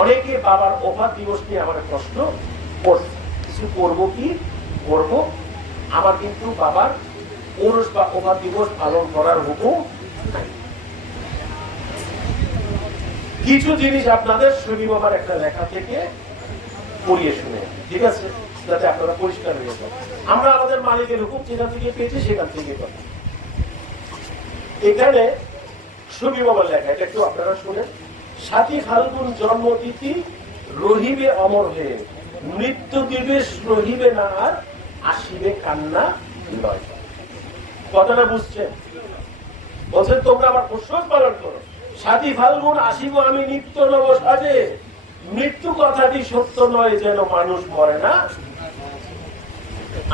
অনেকে বাবার ওফাত দিবস নিয়ে আমার প্রশ্ন করছে, কিছু করবো কি করব, আমার কিন্তু বাবার ওরস বা ওফাত দিবস পালন করার হুকুম নাই। কিছু জিনিস আপনাদের শনি বাবার একটা লেখা থেকে পড়িয়ে শুনে, ঠিক আছে, যাতে আপনারা পরিষ্কার হয়ে যান। আমরা আমাদের মালিকের হুকুম যেখান থেকে পেয়েছি সেখান থেকে পাবো। এখানে শনি বাবার লেখা, এটা একটু আপনারা শুনেন। ৭ই ফাল্গুন জন্মতিথি রহিবে অমর হয়ে, মৃত্যু দিবস রহিবে না আর, আসিবে কান্না লয়। কথাটা বুঝছেন? বলছেন তোমরা আমার প্রশ্ন পালন করো, ৭ই ফাল্গুন আসিব আমি নিত্য নব সাজে, মৃত্যু কথাটি সত্য নয় যেন মানুষ মরে না,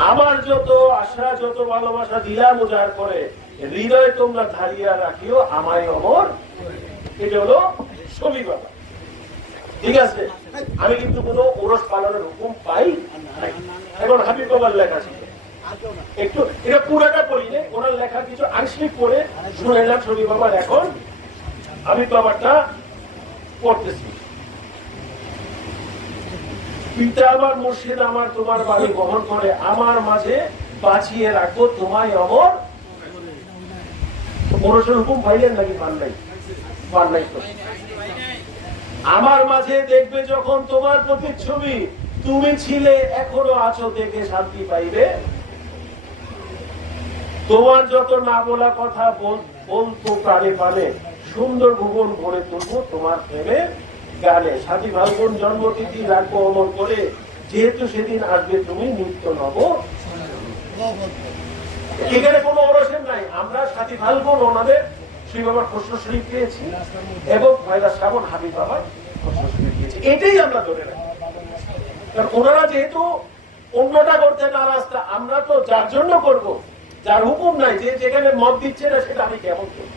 আমার যত আশা যত ভালোবাসা দিলাম উজাড় করে, হৃদয়ে তোমরা ধারিয়া রাখিও আমায় অমর। এটা হলো শনি বাবা, ঠিক আছে। আমি কিন্তু কোনো ওরস পালনের হুকুম পাই নাই। এখন হাবিব বাবার লেখা ছিল, একটু এটা পুরাটা পড়িলে ওনার লেখা কিছু আংশিক করে শুনাইলাম শনি বাবার। এখন হাবিব বাবারটা পড়তেছি। পিতা আমার মুর্শিদ আমার তোমার বাণী বহন করে, আমার মাঝে বাঁচিয়ে রাখো তোমায় অমর। ওরসের হুকুম পাইলেন নাকি? পান নাই? পান নাই তো। আমার মাঝে দেখবে যখন তোমার প্রতিচ্ছবি, তুমি ছিলে এখনো আছো দেখে শান্তি পাইবে, তোমার যত না বলা কথা বলতো প্রাণে প্রাণে, সুন্দর ভুবন গড়ে তুলবো তোমার প্রেমে গানে, ৭ই ফাল্গুন জন্মতিথি রাখবো অমর করে, যেহেতু সেদিন আসবে তুমি নিত্য নব। এখানে কোনো ওরসের নাই। আমরা ৭ই ফাল্গুন ওনাদের শ্রী বাবার প্রশ্ন শরীফ পেয়েছি এবং পয়লা শ্রাবণ হাবিব বাবার প্রশ্ন শরীফ পেয়েছি, এটাই আমরা ধরে রাখি। কারণ ওনারা যেহেতু অন্যটা করতে না রাস্তা, আমরা তো যার জন্য করব, যার হুকুম নাই, যে যেখানে মত দিচ্ছে না সেটা আমি কেমন করবো।